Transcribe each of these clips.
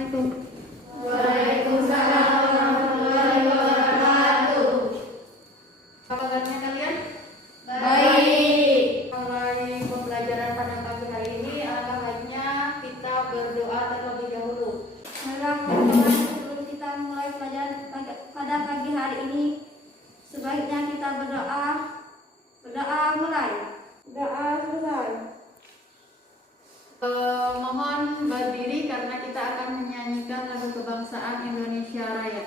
Assalamualaikum. Waalaikumsalam warahmatullahi wabarakatuh. Apa kabarnya kalian? Baik. Mulai pembelajaran pada pagi hari ini, alangkah baiknya kita berdoa terlebih dahulu. Sebelum kita mulai pelajaran pada pagi hari ini, sebaiknya kita berdoa. Berdoa mulai. Doa selesai. Mohon berdiri karena kita akan menyanyikan lagu kebangsaan Indonesia Raya.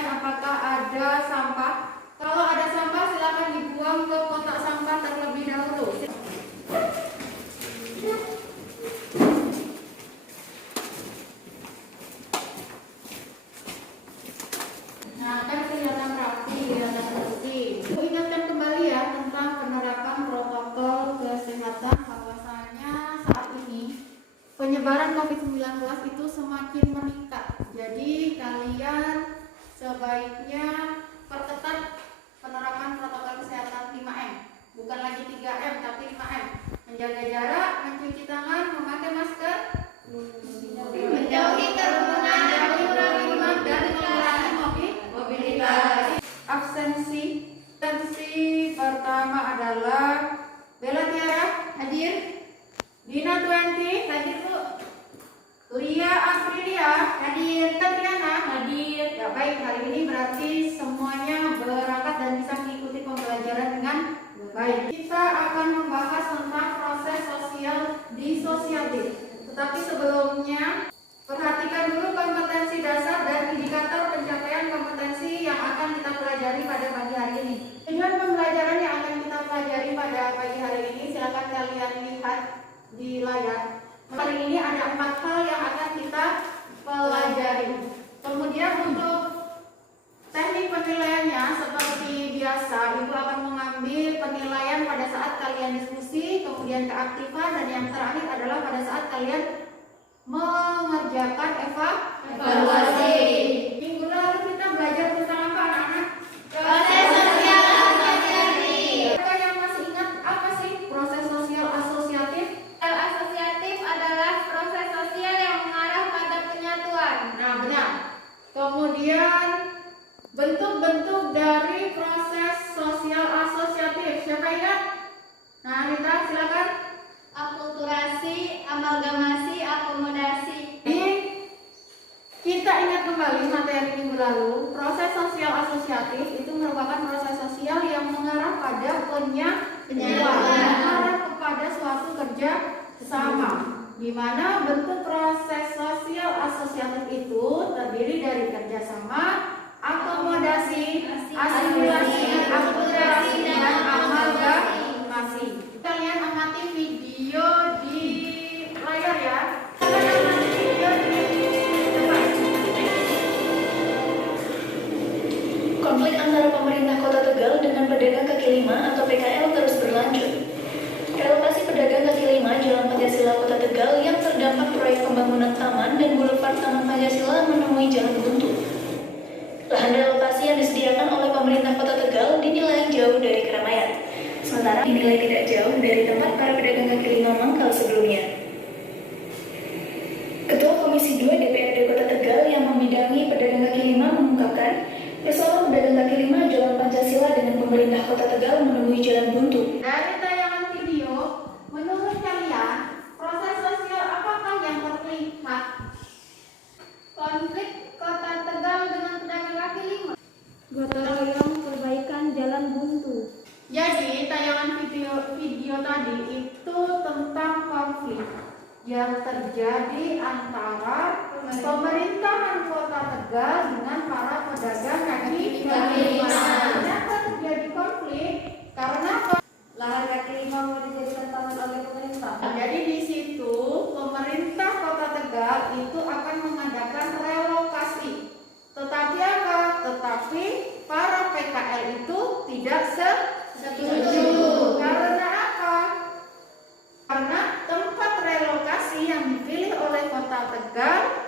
Apakah ada sampah? Kalau ada sampah silakan dibuang ke kotak sampah terlebih dahulu. Nah, kan kelihatan rapi, kelihatan bersih. Aku ingatkan kembali ya tentang penerapan protokol kesehatan, bahwasanya saat ini penyebaran COVID-19 itu semakin meningkat. Jadi kalian sebaiknya perketat penerapan protokol kesehatan 5M. Bukan lagi 3M tapi 5M. Menjaga jarak, mencuci tangan, memakai masker, Menjauhi kerumunan, dan mengurangi mobilitas. Absensi pertama adalah Bella Tiara hadir, Dina 20 hadir Bu, Lia Aprilia hadir, Triana hadir. Ya baik, hari ini berarti semuanya berangkat dan bisa mengikuti pembelajaran dengan baik. Kita akan membahas tentang proses sosial disosiatif. Tetapi sebelumnya perhatikan dulu kompetensi dasar dan indikator pencapaian kompetensi yang akan kita pelajari pada pagi hari ini. Tujuan pembelajaran yang akan kita pelajari pada pagi hari ini silakan kalian lihat di layar. Hari ini ada 4 hal yang akan kita pelajari. Kemudian untuk teknik penilaiannya seperti biasa, Ibu akan mengambil penilaian pada saat kalian diskusi, kemudian keaktifan, dan yang terakhir adalah pada saat kalian mengerjakan evaluasi. Minggu lalu kita belajar tentang apa anak-anak? Proses sosial asosiatif. Mereka yang masih ingat apa sih proses sosial asosiatif? Asosiatif adalah proses sosial yang mengarah pada penyatuan. Nah, benar. Kemudian bentuk-bentuk dari proses sosial asosiatif. Siapa ingat? Nah, Rita silakan. Akulturasi, amalgamasi, akomodasi. Jadi, kita ingat kembali materi minggu lalu, proses sosial asosiatif itu merupakan proses sosial yang mengarah pada penyatuan, mengarah kepada suatu kerja sama, di mana bentuk proses sosial asosiatif itu terdiri dari kerjasama, akomodasi, asimilasi, akulturasi, dan amalgamasi. Kalian amati video di layar ya. Kalian amati video di depan. Konflik antara pemerintah Kota Tegal dengan pedagang kaki lima atau PKL terus berlanjut. Relokasi pedagang kaki lima Jalan Pancasila Kota Tegal yang terdampak proyek pembangunan taman dan boulevard Taman Pancasila menemui jalan buntu. Lahan relokasi yang disediakan oleh pemerintah Kota Tegal dinilai jauh dari keramaian, sementara dinilai tidak jauh dari tempat para pedagang kaki lima mangkal sebelumnya. Ketua Komisi 2 DPRD Kota Tegal yang membidangi pedagang kaki lima mengungkapkan, persoalan pedagang kaki lima Jalan Pancasila dengan pemerintah Kota Tegal menemui jalan buntu. Dari tayangan video, menurut kalian proses sosial apakah yang terlihat? Konflik Kota Tegal dengan pedagang kaki lima. Buat tadi itu tentang konflik yang terjadi antara pemerintahan Kota Tegal dengan para pedagang kaki lima. Kenapa terjadi konflik? Karena Lahan kaki lima mau dijadikan taman oleh pemerintah. jadi di situ pemerintah Kota Tegal itu akan mengadakan relokasi. Tetapi apa? Tetapi para PKL itu tidak setuju. Karena apa? Karena tempat relokasi yang dipilih oleh Kota Tegal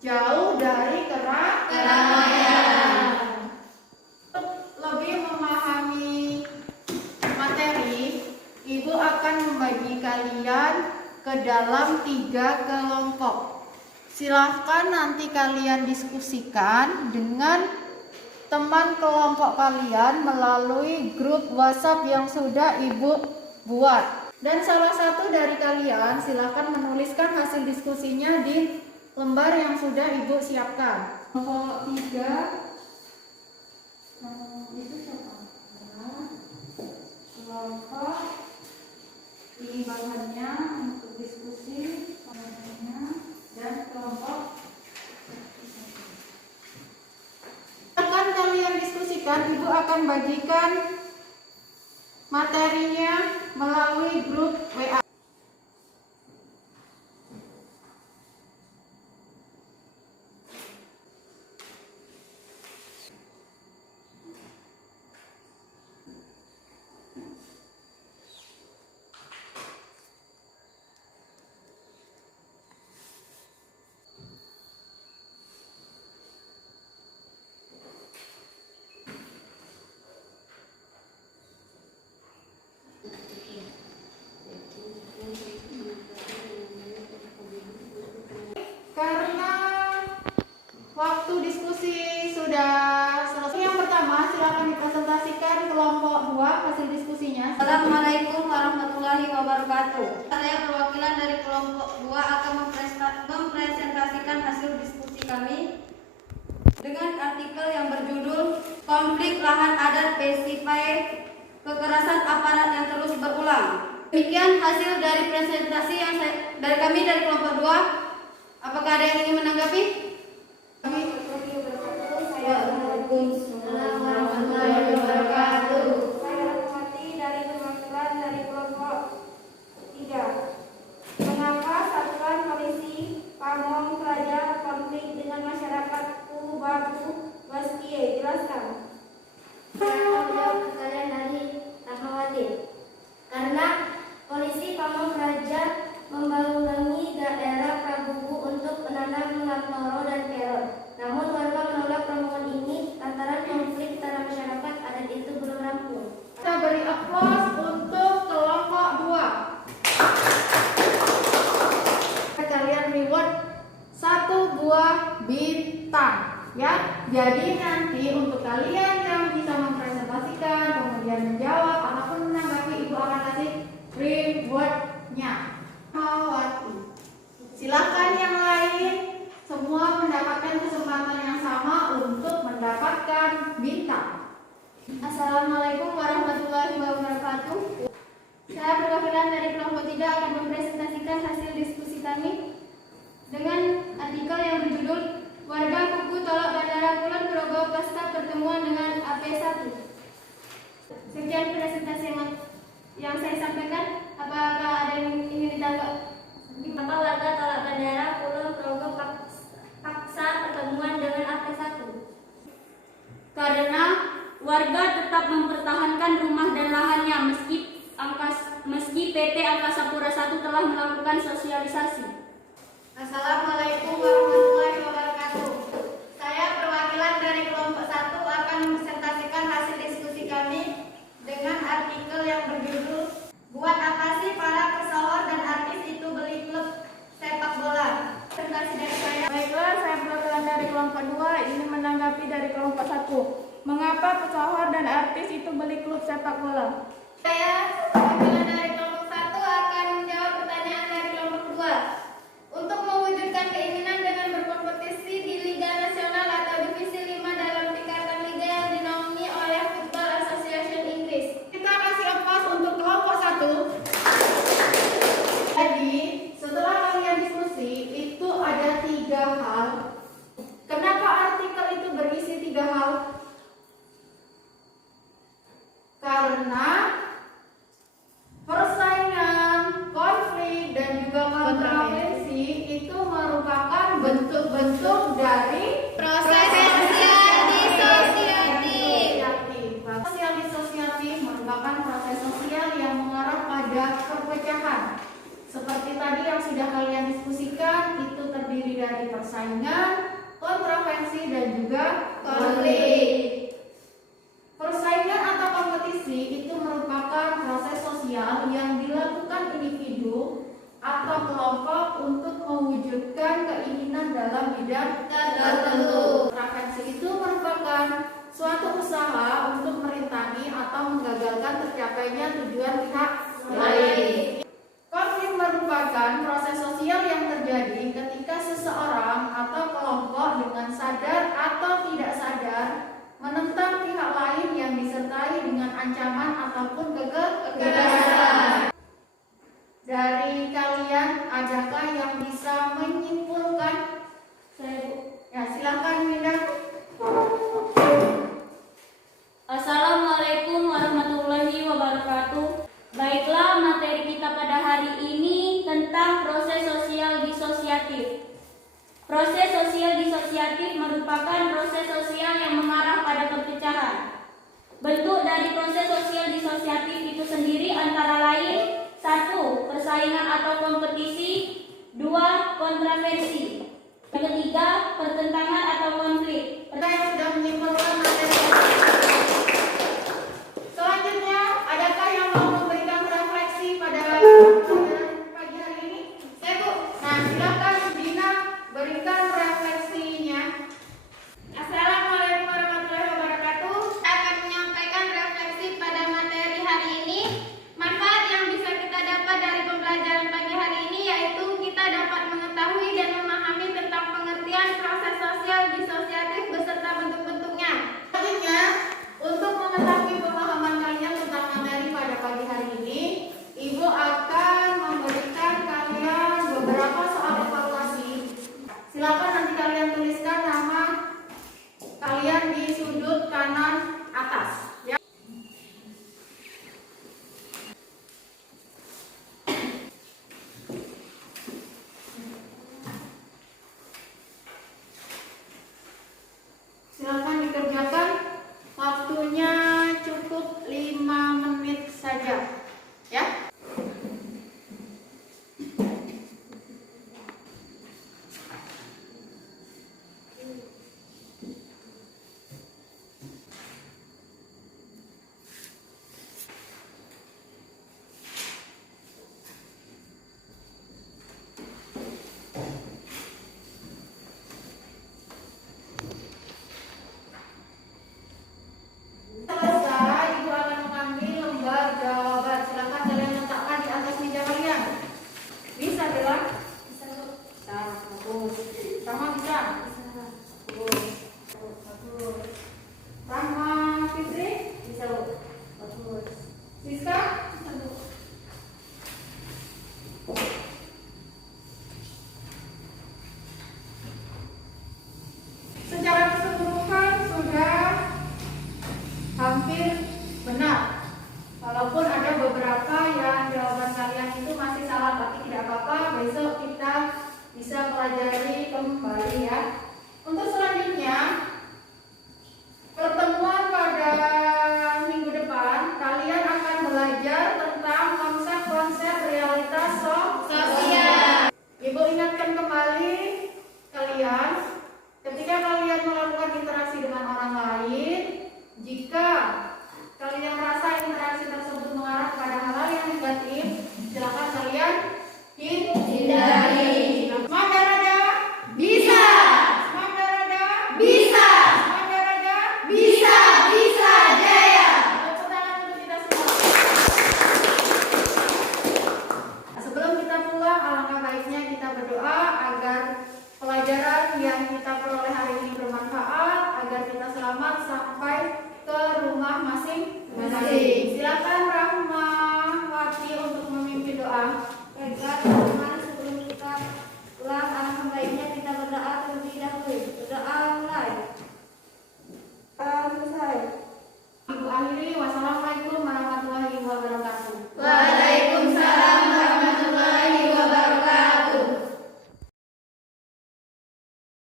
jauh dari keramaian. Untuk lebih memahami materi, Ibu akan membagi kalian ke dalam 3 kelompok. Silahkan nanti kalian diskusikan dengan teman kelompok kalian melalui grup WhatsApp yang sudah Ibu buat. Dan salah satu dari kalian silahkan menuliskan hasil diskusinya di lembar yang sudah Ibu siapkan. Kelompok 3 itu siapa? Kelompok pilih bahannya untuk diskusi bahannya dan kelompok akan kalian diskusikan. Ibu akan bagikan materinya melalui grup WA. Karena waktu diskusi sudah selesai, yang pertama silakan dipresentasikan kelompok 2 hasil diskusinya. Assalamualaikum warahmatullahi wabarakatuh. Saya perwakilan dari kelompok 2 akan mempresentasikan hasil diskusi kami dengan artikel yang berjudul Konflik Lahan Adat Pesisir, Kekerasan Aparat yang Terus Berulang. Demikian hasil dari presentasi yang dari kami dari kelompok 2. Apakah ada yang ingin menanggapi? Warahmatullahi wabarakatuh. Saya Rahmati dari perwakilan dari kelompok 3. Mengapa Satuan Polisi Pamong Praja konflik dengan masyarakat Babu Baskie? Jelaskan. Saya menjawab pertanyaan dari Rahmawati. Karena polisi Pamong Praja membangungi daerah Prabubu untuk menanam laktoro dan teror. Namun warga menolak rombongan ini lantaran konflik antara masyarakat adat itu belum rampung. Kita beri aplaus untuk kelompok 2. Kalian reward 1 buah bintang ya. Jadi nanti untuk kalian yang bisa mempresentasikan kemudian menjawab ataupun menanggapi, Ibu akan kasih rewardnya. Mawati. Silakan yang lain semua mendapatkan kesempatan yang sama untuk mendapatkan bintang. Assalamualaikum warahmatullahi wabarakatuh. Saya perwakilan dari kelompok 3 akan mempresentasikan hasil diskusi kami dengan artikel yang berjudul Warga Kuku Tolak Bandara Kulon Progo Pasca Pertemuan dengan AP1. Sekian presentasi yang saya sampaikan. Apakah ada yang ingin ditanggapi? Maka warga tolak bandara Kulon Progo paksa pertemuan dengan AP1. Karena warga tetap mempertahankan rumah dan lahannya meski PT Angkasa Pura I telah melakukan sosialisasi. Assalamualaikum warahmatullahi wabarakatuh. Saya perwakilan dari kelompok 1 akan mempresentasikan hasil diskusi kami dengan artikel yang berjudul Buat apa sih para pesohor dan artis itu beli klub sepak bola? Presentasi dari saya. Baiklah, saya perwakilan dari kelompok 2 ini menanggapi dari kelompok 1. Mengapa pesohor dan artis itu beli klub sepak bola? Saya perwakilan dari kelompok 1 akan menjawab pertanyaan dari kelompok 2. Untuk mewujudkan keinginan dengan berkompetisi di Liga Nasional atau Divisi 5 dalam tingkatan liga yang dinaungi oleh Football Association Inggris. Kita kasih aplaus untuk kelompok persaingan, kontroversi, dan juga konflik. Persaingan atau kompetisi itu merupakan proses sosial yang dilakukan individu atau kelompok untuk mewujudkan keinginan dalam bidang tertentu. Kontroversi itu merupakan suatu usaha untuk merintangi atau menggagalkan tercapainya tujuan pihak lain. Konflik merupakan proses sosial yang terjadi ketika seseorang atau kelompok dengan sadar atau tidak sadar menentang pihak lain yang disertai dengan ancaman ataupun kekerasan. Dari kalian, adakah yang bisa menyimpulkan? Ya, silakan Winda. Assalamualaikum warahmatullahi wabarakatuh. Baiklah, materi kita pada hari ini tentang proses sosial disosiatif. Proses sosial disosiatif merupakan proses sosial yang mengarah pada perpecahan. Bentuk dari proses sosial disosiatif itu sendiri antara lain: 1. Persaingan atau kompetisi. 2. Kontroversi. Yang ketiga, pertentangan atau konflik. Saya sudah menyimpulkan materi. Selanjutnya, adakah yang mau memberikan refleksi pada pagi hari ini? Saya Bu. Nah, silakan Dina berikan refleksinya. Assalamualaikum warahmatullahi wabarakatuh. Saya akan menyampaikan refleksi pada materi hari ini. Manfaat yang bisa kita dapat dari pembelajaran pagi hari ini yaitu kita dapat mengetahui dan memahami tentang pengertian proses sosial disosiatif beserta bentuk-bentuknya. Selanjutnya, untuk mengetahui pemahaman kalian tentang materi pada pagi hari ini, Ibu akan memberikan kalian beberapa soal evaluasi. Silakan nanti kalian tuliskan nama kalian di sudut kanan